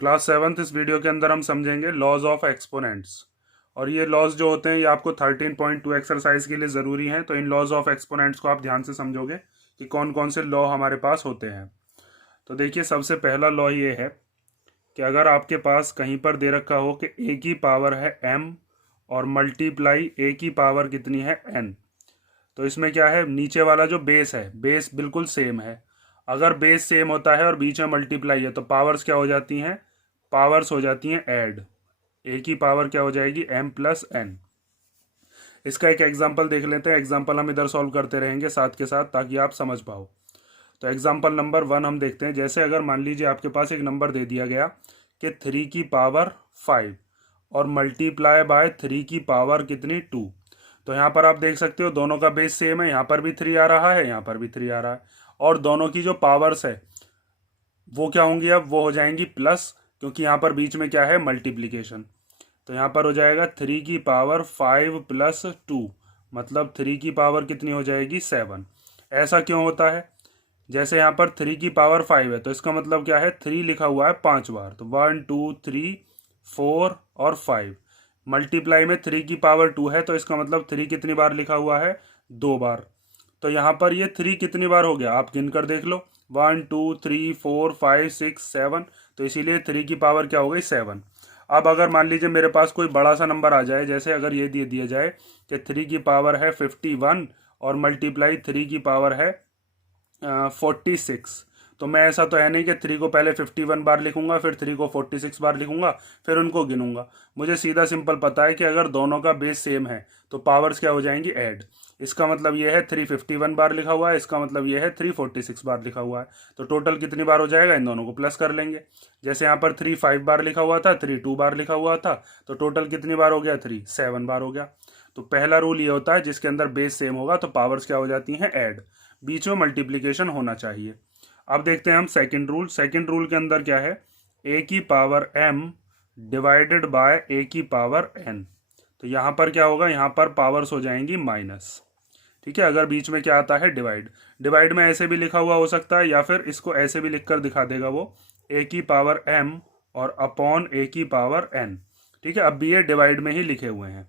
Class seventh इस video के अंदर हम समझेंगे लॉज ऑफ एक्सपोनेंट्स। और ये लॉज जो होते हैं ये आपको 13.2 एक्सरसाइज के लिए ज़रूरी हैं। तो इन लॉज ऑफ एक्सपोनेंट्स को आप ध्यान से समझोगे कि कौन कौन से लॉ हमारे पास होते हैं। तो देखिए, सबसे पहला लॉ ये है कि अगर आपके पास कहीं पर दे रखा हो कि ए की पावर है m और मल्टीप्लाई ए की पावर कितनी है n, तो इसमें क्या है, नीचे वाला जो बेस है बेस बिल्कुल सेम है। अगर बेस सेम होता है और बीच में मल्टीप्लाई है तो पावर्स क्या हो जाती हैं, पावर्स हो जाती हैं ऐड। ए की पावर क्या हो जाएगी, m प्लस n। इसका एक एग्जांपल देख लेते हैं। एग्जांपल हम इधर सॉल्व करते रहेंगे साथ के साथ ताकि आप समझ पाओ। तो एग्जांपल नंबर 1 हम देखते हैं। जैसे अगर मान लीजिए आपके पास एक नंबर दे दिया गया कि 3 की पावर 5 और मल्टीप्लाई बाय 3 की पावर कितनी 2। तो यहाँ पर आप देख सकते हो दोनों का बेस सेम है, यहाँ पर भी 3 आ रहा है, यहाँ पर भी 3 आ रहा है, और दोनों की जो पावर्स है वो क्या होंगी, अब वो हो जाएंगी प्लस, क्योंकि यहाँ पर बीच में क्या है, मल्टीप्लीकेशन। तो यहाँ पर हो जाएगा 3 की पावर 5 प्लस 2, मतलब 3 की पावर कितनी हो जाएगी 7। ऐसा क्यों होता है, जैसे यहाँ पर 3 की पावर 5 है तो इसका मतलब क्या है, 3 लिखा हुआ है 5 बार, तो 1 2 3 4 और 5। मल्टीप्लाई में 3 की पावर 2 है तो इसका मतलब 3 कितनी बार लिखा हुआ है, 2 बार। तो यहाँ पर ये 3 कितनी बार हो गया, आप गिन कर देख लो, 1 2 3 4 5 6 7। तो इसीलिए 3 की पावर क्या हो गई, 7। अब अगर मान लीजिए मेरे पास कोई बड़ा सा नंबर आ जाए, जैसे अगर ये दे दिया जाए कि 3 की पावर है 51 और मल्टीप्लाई 3 की पावर है 46। तो मैं, ऐसा तो है नहीं कि 3 को पहले 51 बार लिखूंगा फिर 3 को 46 बार लिखूंगा फिर उनको गिनूंगा। मुझे सीधा सिंपल पता है कि अगर दोनों का बेस सेम है तो पावर्स क्या हो जाएंगी, ऐड। इसका मतलब ये है 351 बार लिखा हुआ है, इसका मतलब ये है 346 बार लिखा हुआ है। तो टोटल कितनी बार हो जाएगा, इन दोनों को प्लस कर लेंगे। जैसे यहाँ पर 3 5 बार लिखा हुआ था, 3 2 बार लिखा हुआ था, तो टोटल कितनी बार हो गया, 3 7 बार हो गया। तो पहला रूल ये होता है जिसके अंदर बेस सेम होगा तो पावर्स क्या हो जाती हैं, ऐड। बीच में मल्टीप्लीकेशन होना चाहिए। अब देखते हैं हम सेकंड रूल। सेकंड रूल के अंदर क्या है, ए की पावर m डिवाइडेड बाय ए की पावर n। तो यहाँ पर क्या होगा, यहाँ पर पावर्स हो जाएंगी माइनस। ठीक है, अगर बीच में क्या आता है, डिवाइड। डिवाइड में ऐसे भी लिखा हुआ हो सकता है या फिर इसको ऐसे भी लिख कर दिखा देगा वो, ए की पावर m और अपॉन ए की पावर n। ठीक है, अब भी ये डिवाइड में ही लिखे हुए हैं,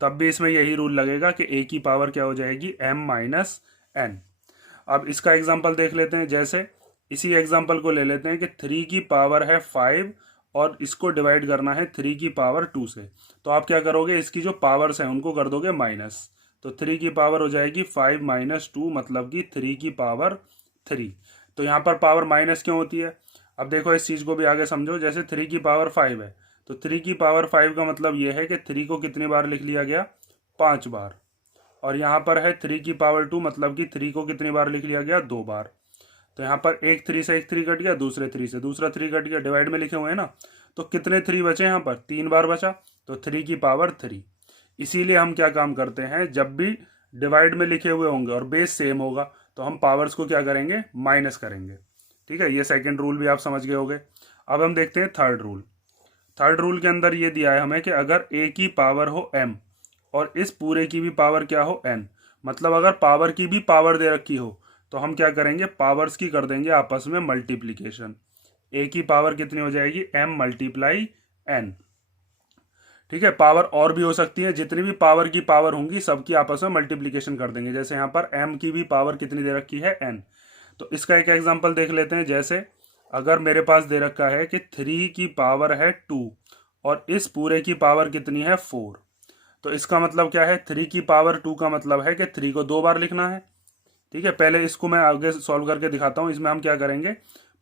तब भी इसमें यही रूल लगेगा कि ए की पावर क्या हो जाएगी, m माइनस n। अब इसका एग्जाम्पल देख लेते हैं। जैसे इसी एग्जाम्पल को ले लेते हैं कि 3 की पावर है 5 और इसको डिवाइड करना है 3 की पावर 2 से। तो आप क्या करोगे, इसकी जो पावर्स हैं उनको कर दोगे माइनस। तो 3 की पावर हो जाएगी 5 माइनस 2, मतलब कि 3 की पावर 3। तो यहाँ पर पावर माइनस क्यों होती है, अब देखो इस चीज़ को भी आगे समझो। जैसे 3 की पावर 5 है तो 3 की पावर 5 का मतलब ये है कि 3 को कितनी बार लिख लिया गया, 5 बार। और यहाँ पर है 3 की पावर 2, मतलब कि 3 को कितनी बार लिख लिया गया, 2 बार। तो यहाँ पर एक 3 से एक 3 कट गया, दूसरे 3 से दूसरा 3 कट गया, डिवाइड में लिखे हुए हैं ना। तो कितने 3 बचे यहाँ पर, 3 बार बचा, तो 3 की पावर 3। इसीलिए हम क्या काम करते हैं, जब भी डिवाइड में लिखे हुए होंगे और बेस सेम होगा तो हम पावर्स को क्या करेंगे, माइनस करेंगे। ठीक है, ये सेकेंड रूल भी आप समझ गए होंगे। अब हम देखते हैं थर्ड रूल। थर्ड रूल के अंदर ये दिया है हमें कि अगर a की पावर हो m और इस पूरे की भी पावर क्या हो, n, मतलब अगर पावर की भी पावर दे रखी हो तो हम क्या करेंगे, पावर्स की कर देंगे आपस में मल्टीप्लीकेशन। a की पावर कितनी हो जाएगी, m मल्टीप्लाई n। ठीक है, पावर और भी हो सकती है, जितनी भी पावर की पावर होंगी सबकी आपस में मल्टीप्लीकेशन कर देंगे। जैसे यहाँ पर m की भी पावर कितनी दे रखी है, n। तो इसका एक एग्जांपल देख लेते हैं। जैसे अगर मेरे पास दे रखा है कि 3 की पावर है 2 और इस पूरे की पावर कितनी है, 4। तो इसका मतलब क्या है, 3 की पावर 2 का मतलब है कि 3 को 2 बार लिखना है। ठीक है, पहले इसको मैं आगे सॉल्व करके दिखाता हूँ। इसमें हम क्या करेंगे,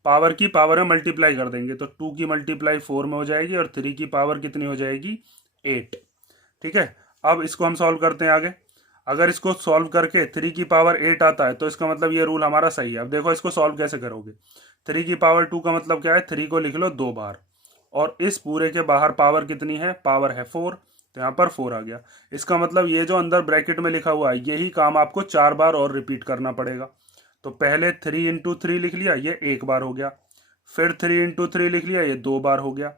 पावर की पावर में मल्टीप्लाई कर देंगे, तो 2 की मल्टीप्लाई 4 में हो जाएगी और 3 की पावर कितनी हो जाएगी, 8। ठीक है, अब इसको हम सॉल्व करते हैं आगे। अगर इसको सॉल्व करके 3 की पावर 8 आता है तो इसका मतलब ये रूल हमारा सही है। अब देखो इसको सॉल्व कैसे करोगे, 3 की पावर 2 का मतलब क्या है, 3 को लिख लो 2 बार, और इस पूरे के बाहर पावर कितनी है, पावर है 4, तो यहाँ पर 4 आ गया। इसका मतलब ये जो अंदर ब्रैकेट में लिखा हुआ है यही काम आपको 4 बार और रिपीट करना पड़ेगा। तो पहले 3 इंटू 3 लिख लिया, ये 1 बार हो गया। फिर 3 इंटू 3 लिख लिया, ये 2 बार हो गया।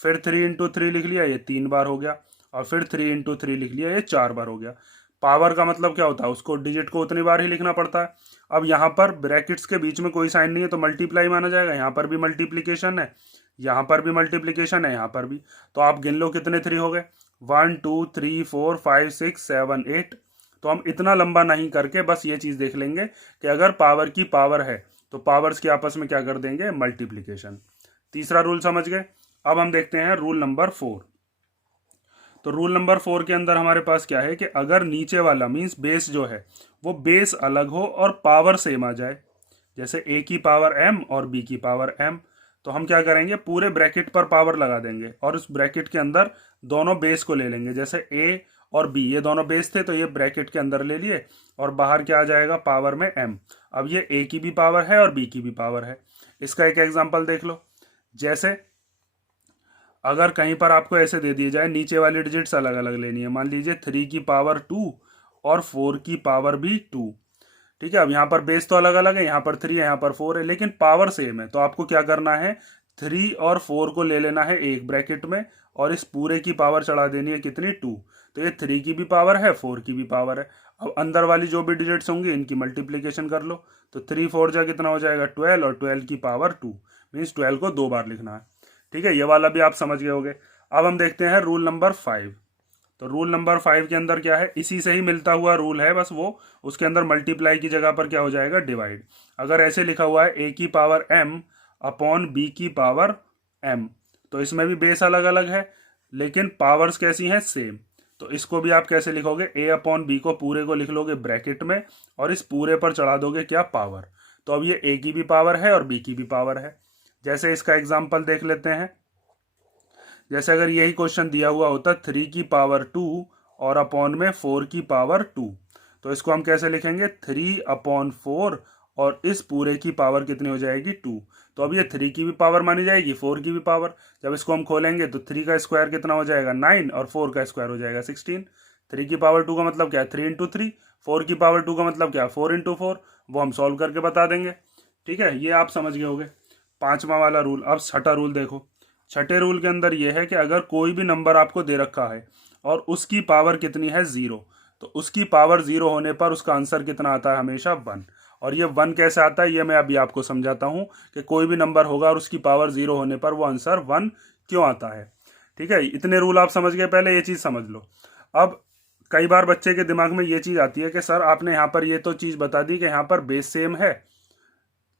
फिर 3 इंटू 3 लिख लिया, ये 3 बार हो गया। और फिर 3 इंटू 3 लिख लिया, ये 4 बार हो गया। पावर का मतलब क्या होता है, उसको डिजिट को उतनी बार ही लिखना पड़ता है। अब यहाँ पर ब्रैकेट्स के बीच में कोई साइन नहीं है तो मल्टीप्लाई माना जाएगा, यहाँ पर भी मल्टीप्लीकेशन है, यहाँ पर भी मल्टीप्लीकेशन है, यहाँ पर भी। तो आप गिन लो कितने 3 हो गए, 1 2 3 4 5 6 7 8। तो हम इतना लंबा नहीं करके बस ये चीज़ देख लेंगे कि अगर पावर की पावर है तो पावर्स की आपस में क्या कर देंगे, मल्टीप्लीकेशन। तीसरा रूल समझ गए। अब हम देखते हैं रूल नंबर 4। तो रूल नंबर 4 के अंदर हमारे पास क्या है कि अगर नीचे वाला मीन्स बेस जो है वो बेस अलग हो और पावर सेम आ जाए, जैसे a की पावर m और b की पावर m, तो हम क्या करेंगे, पूरे ब्रैकेट पर पावर लगा देंगे और उस ब्रैकेट के अंदर दोनों बेस को ले लेंगे। जैसे a और b ये दोनों बेस थे तो ये ब्रैकेट के अंदर ले लिए और बाहर क्या आ जाएगा, पावर में m। अब ये a की भी पावर है और b की भी पावर है। इसका एक एग्जाम्पल देख लो। जैसे अगर कहीं पर आपको ऐसे दे दिए जाए नीचे वाली डिजिट्स अलग अलग लेनी है, मान लीजिए 3 की पावर 2 और 4 की पावर भी 2, ठीक है। अब यहाँ पर बेस तो अलग अलग है, यहाँ पर 3 है, यहाँ पर 4 है, लेकिन पावर सेम है। तो आपको क्या करना है, 3 और 4 को ले लेना है एक ब्रैकेट में और इस पूरे की पावर चढ़ा देनी है कितनी, 2। तो ये 3 की भी पावर है, 4 की भी पावर है। अब अंदर वाली जो भी डिजिट्स होंगी इनकी मल्टीप्लीकेशन कर लो। तो 3 4 जा कितना हो जाएगा, 12, और 12 की पावर 2, मीन्स 12 को 2 बार लिखना है। ठीक है, ये वाला भी आप समझ गए होंगे। अब हम देखते हैं रूल नंबर 5। तो रूल नंबर 5 के अंदर क्या है, इसी से ही मिलता हुआ रूल है, बस वो उसके अंदर मल्टीप्लाई की जगह पर क्या हो जाएगा, डिवाइड। अगर ऐसे लिखा हुआ है a की पावर m अपॉन b की पावर m, तो इसमें भी बेस अलग अलग है लेकिन पावर्स कैसी हैं, सेम। तो इसको भी आप कैसे लिखोगे, a अपॉन b को पूरे को लिख लोगे ब्रैकेट में और इस पूरे पर चढ़ा दोगे क्या, पावर। तो अब ये a की भी पावर है और b की भी पावर है। जैसे इसका एग्जाम्पल देख लेते हैं। जैसे अगर यही क्वेश्चन दिया हुआ होता 3 की पावर 2 और अपॉन में 4 की पावर 2, तो इसको हम कैसे लिखेंगे, 3 अपॉन 4 और इस पूरे की पावर कितनी हो जाएगी, 2। तो अब ये 3 की भी पावर मानी जाएगी, 4 की भी पावर। जब इसको हम खोलेंगे तो 3 का स्क्वायर कितना हो जाएगा, 9, और 4 का स्क्वायर हो जाएगा 16। 3 की पावर 2 का मतलब क्या है, 3 इंटू 3। 4 की पावर 2 का मतलब क्या है, 4 इंटू 4। वो हम सॉल्व करके बता देंगे। ठीक है, ये आप समझ गए होंगे पांचवा वाला रूल। अब छठा रूल देखो। छठे रूल के अंदर यह है कि अगर कोई भी नंबर आपको दे रखा है और उसकी पावर कितनी है, 0, तो उसकी पावर 0 होने पर उसका आंसर कितना आता है, हमेशा 1। और ये 1 कैसे आता है ये मैं अभी आपको समझाता हूं कि कोई भी नंबर होगा और उसकी पावर 0 होने पर वो आंसर 1 क्यों आता है। ठीक है, इतने रूल आप समझ गए, पहले ये चीज़ समझ लो। अब कई बार बच्चे के दिमाग में ये चीज़ आती है कि सर आपने यहाँ पर ये तो चीज़ बता दी कि यहाँ पर बेस सेम है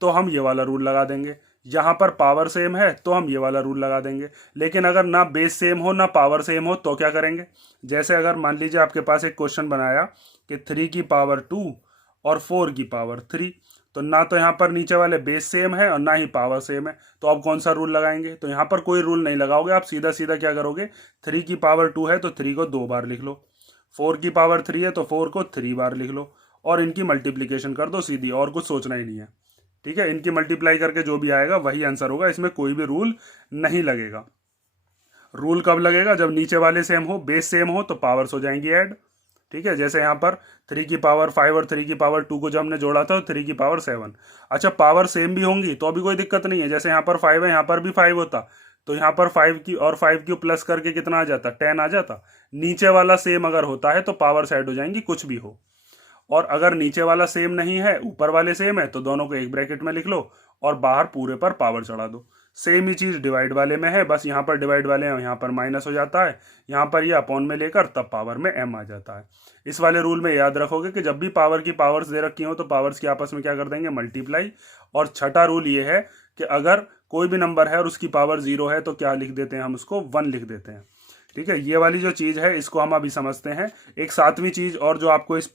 तो हम ये वाला रूल लगा देंगे, यहाँ पर पावर सेम है तो हम ये वाला रूल लगा देंगे। लेकिन अगर ना बेस सेम हो ना पावर सेम हो तो क्या करेंगे। जैसे अगर मान लीजिए आपके पास एक क्वेश्चन बनाया कि 3 की पावर 2 और 4 की पावर 3, तो ना तो यहाँ पर नीचे वाले बेस सेम है और ना ही पावर सेम है, तो आप कौन सा रूल लगाएंगे। तो यहाँ पर कोई रूल नहीं लगाओगे, आप सीधा सीधा क्या करोगे, 3 की पावर 2 है तो 3 को 2 बार लिख लो, 4 की पावर 3 है तो 4 को 3 बार लिख लो और इनकी मल्टीप्लीकेशन कर दो सीधी, और कुछ सोचना ही नहीं है। ठीक है, इनकी मल्टीप्लाई करके जो भी आएगा वही आंसर होगा, इसमें कोई भी रूल नहीं लगेगा। रूल कब लगेगा, जब नीचे वाले सेम हो, बेस सेम हो, तो पावर्स हो जाएंगी ऐड। ठीक है, जैसे यहाँ पर 3 की पावर 5 और 3 की पावर 2 को जब हमने जोड़ा था तो 3 की पावर 7। अच्छा, पावर सेम भी होंगी तो अभी कोई दिक्कत नहीं है। जैसे यहाँ पर 5 है, यहाँ पर भी 5 होता तो यहाँ पर 5 की और 5 की प्लस करके कितना आ जाता, 10 आ जाता। नीचे वाला सेम अगर होता है तो पावर ऐड हो जाएंगी कुछ भी हो। और अगर नीचे वाला सेम नहीं है, ऊपर वाले सेम है, तो दोनों को एक ब्रैकेट में लिख लो और बाहर पूरे पर पावर चढ़ा दो। सेम ही चीज डिवाइड वाले में है, बस यहाँ पर डिवाइड वाले हैं, यहाँ पर माइनस हो जाता है, यहाँ पर ये अपॉन में लेकर तब पावर में m आ जाता है। इस वाले रूल में याद रखोगे कि जब भी पावर की पावर्स दे रखी हो तो पावर्स की आपस में क्या कर देंगे, मल्टीप्लाई। और छठा रूल ये है कि अगर कोई भी नंबर है और उसकी पावर 0 है तो क्या लिख देते हैं, हम उसको 1 लिख देते हैं। ठीक है, ये वाली जो चीज है इसको हम अभी समझते हैं। एक सातवीं चीज और जो आपको इस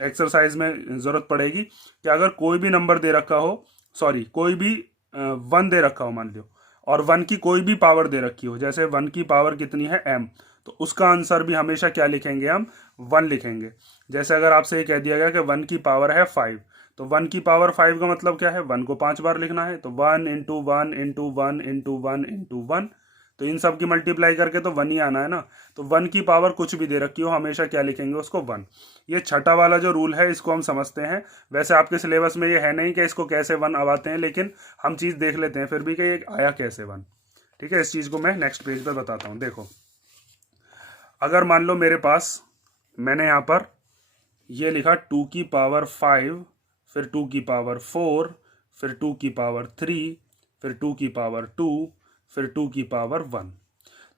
एक्सरसाइज में जरूरत पड़ेगी कि अगर कोई भी नंबर दे रखा हो, सॉरी कोई भी 1 दे रखा हो मान लो, और 1 की कोई भी पावर दे रखी हो, जैसे 1 की पावर कितनी है m, तो उसका आंसर भी हमेशा क्या लिखेंगे, हम 1 लिखेंगे। जैसे अगर आपसे ये कह दिया गया कि 1 की पावर है 5, तो 1 की पावर 5 का मतलब क्या है, 1 को 5 बार लिखना है, तो 1 इंटू 1 इंटू 1 इंटू 1 इंटू 1, तो इन सब की मल्टीप्लाई करके तो 1 ही आना है ना। तो 1 की पावर कुछ भी दे रखी हो हमेशा क्या लिखेंगे, उसको 1। ये छठा वाला जो रूल है इसको हम समझते हैं। वैसे आपके सिलेबस में ये है नहीं कि इसको कैसे 1 अब आते हैं, लेकिन हम चीज़ देख लेते हैं फिर भी कि ये आया कैसे 1। ठीक है, इस चीज़ को मैं नेक्स्ट पेज पर बताता हूँ। देखो, अगर मान लो मेरे पास, मैंने यहाँ पर ये लिखा 2 की पावर 5, फिर 2 की पावर 4, फिर 2 की पावर 3, फिर 2 की पावर 2, फिर 2 की पावर 1।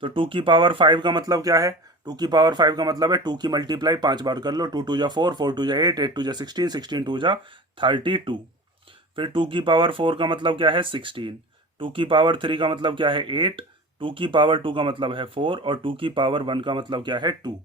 तो 2 की पावर 5 का मतलब क्या है? 2 की पावर 5 का मतलब है 2 की मल्टीप्लाई 5 बार कर लो। 2 टू जा 4, 4 टू जा 8, 8 टू जा 16, 16 टू जा 32। फिर 2 की पावर 4 का मतलब क्या है? 16। 2 की पावर 3 का मतलब क्या है? 8। 2 की पावर 2 का मतलब है 4, और 2 की पावर 1 का मतलब क्या है? 2।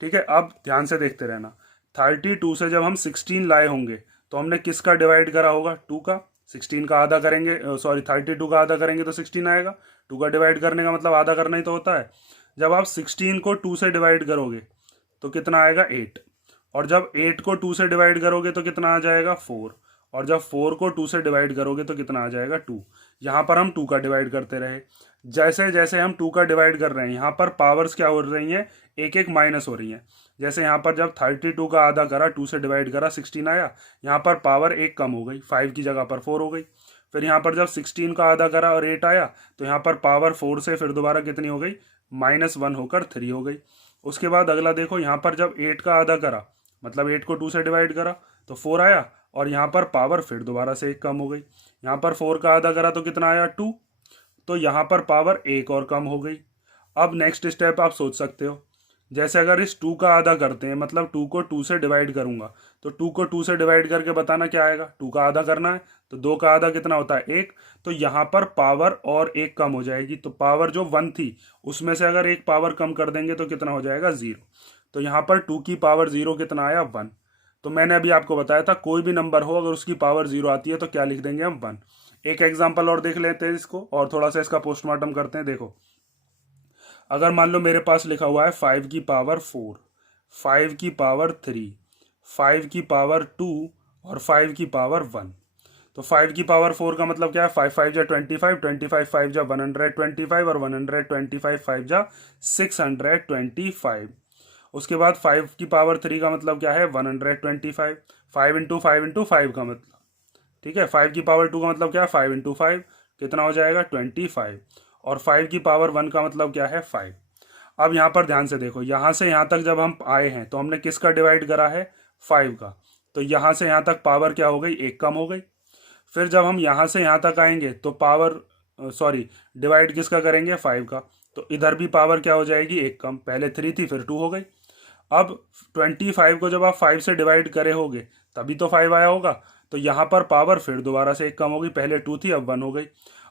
ठीक है, अब ध्यान से देखते रहना। 32 से जब हम 16 लाए होंगे तो हमने किसका डिवाइड करा होगा? 2 का। 16 का आधा करेंगे, सॉरी 32 का आधा करेंगे तो 16 आएगा। 2 का डिवाइड करने का मतलब आधा करना ही तो होता है। जब आप 16 को 2 से डिवाइड करोगे तो कितना आएगा? 8। और जब 8 को 2 से डिवाइड करोगे तो कितना आ जाएगा? 4। और जब 4 को 2 से डिवाइड करोगे तो कितना आ जाएगा? 2। यहाँ पर हम 2 का डिवाइड करते रहे। जैसे जैसे हम 2 का डिवाइड कर रहे हैं, यहाँ पर पावर्स क्या हो रही हैं? एक एक माइनस हो रही हैं। जैसे यहाँ पर जब 32 का आधा करा, 2 से डिवाइड करा, 16 आया। यहाँ पर पावर एक कम हो गई, 5 की जगह पर 4 हो गई। फिर यहाँ पर जब 16 का आधा करा और 8 आया तो यहाँ पर पावर 4 से फिर दोबारा कितनी हो गई? -1 होकर 3 हो गई। उसके बाद अगला देखो, यहाँ पर जब 8 का आधा करा, मतलब 8 को 2 से डिवाइड करा तो 4 आया, और यहाँ पर पावर फिर दोबारा से एक कम हो गई। यहाँ पर 4 का आधा करा तो कितना आया? 2। तो यहाँ पर पावर एक और कम हो गई। अब नेक्स्ट स्टेप आप सोच सकते हो, जैसे अगर इस 2 का आधा करते हैं, मतलब 2 को 2 से डिवाइड करूंगा, तो 2 को 2 से डिवाइड करके बताना क्या आएगा? 2 का आधा करना है, तो 2 का आधा कितना होता है? 1। तो यहाँ पर पावर और एक कम हो जाएगी। तो पावर जो 1 थी उसमें से अगर एक पावर कम कर देंगे तो कितना हो जाएगा? 0। तो यहाँ पर 2 की पावर 0 कितना आया? 1। तो मैंने अभी आपको बताया था, कोई भी नंबर हो अगर उसकी पावर 0 आती है तो क्या लिख देंगे हम? 1। एक एग्जाम्पल और देख लेते हैं इसको, और थोड़ा सा इसका पोस्टमार्टम करते हैं। देखो, अगर मान लो मेरे पास लिखा हुआ है 5 की पावर 4, 5 की पावर 3, 5 की पावर 2 और 5 की पावर 1। तो 5 की पावर 4 का मतलब क्या है? 5 5 जा 25, 25 5 जा 125, और 125 5 जा 625। उसके बाद 5 की पावर 3 का मतलब क्या है? 125। 5 इंटू 5 इंटू 5 का मतलब, ठीक है। 5 की पावर 2 का मतलब क्या है? 5 इंटू 5 कितना हो जाएगा? 25। और 5 की पावर 1 का मतलब क्या है? 5। अब यहाँ पर ध्यान से देखो, यहाँ से यहाँ तक जब हम आए हैं तो हमने किसका डिवाइड करा है? 5 का। तो यहाँ से यहाँ तक पावर क्या हो गई? एक कम हो गई। फिर जब हम यहाँ से यहाँ तक आएंगे तो पावर, सॉरी, डिवाइड किसका करेंगे? 5 का। तो इधर भी पावर क्या हो जाएगी? एक कम। पहले 3 थी, फिर 2 हो गई। अब 25 को जब आप 5 से डिवाइड करे होगे तभी तो 5 आया होगा। तो यहाँ पर पावर फिर दोबारा से एक कम होगी, पहले 2 थी, अब 1 हो गई।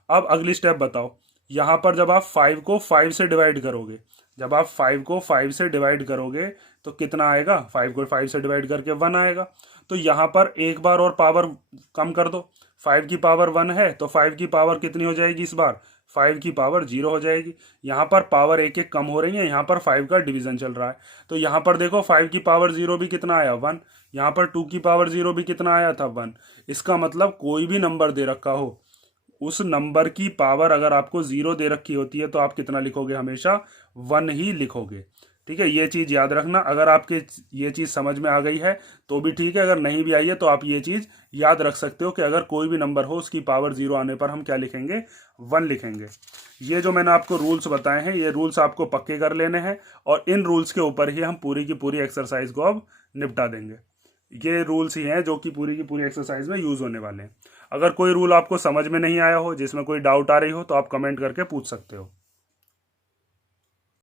अब अगली स्टेप बताओ, यहाँ पर जब आप 5 को 5 से डिवाइड करोगे, जब आप 5 को 5 से डिवाइड करोगे तो कितना आएगा? 5 को 5 से डिवाइड करके 1 आएगा। तो यहाँ पर एक बार और पावर कम कर दो। 5 की पावर 1 है तो 5 की पावर कितनी हो जाएगी इस बार? 5 की पावर 0 हो जाएगी। यहाँ पर पावर एक एक कम हो रही है, यहाँ पर 5 का डिवीजन चल रहा है। तो यहाँ पर देखो, 5 की पावर 0 भी कितना आया? 1। यहाँ पर 2 की पावर 0 भी कितना आया था? 1। इसका मतलब कोई भी नंबर दे रखा हो, उस नंबर की पावर अगर आपको 0 दे रखी होती है तो आप कितना लिखोगे? हमेशा 1 ही लिखोगे। ठीक है, ये चीज़ याद रखना। अगर आपके ये चीज़ समझ में आ गई है तो भी ठीक है, अगर नहीं भी आई है तो आप ये चीज़ याद रख सकते हो कि अगर कोई भी नंबर हो उसकी पावर 0 आने पर हम क्या लिखेंगे? 1 लिखेंगे। ये जो मैंने आपको रूल्स बताए हैं, ये रूल्स आपको पक्के कर लेने हैं, और इन रूल्स के ऊपर ही हम पूरी की पूरी एक्सरसाइज को अब निपटा देंगे। ये रूल्स ही हैं जो कि पूरी की पूरी एक्सरसाइज में यूज़ होने वाले हैं। अगर कोई रूल आपको समझ में नहीं आया हो, जिसमें कोई डाउट आ रही हो, तो आप कमेंट करके पूछ सकते हो।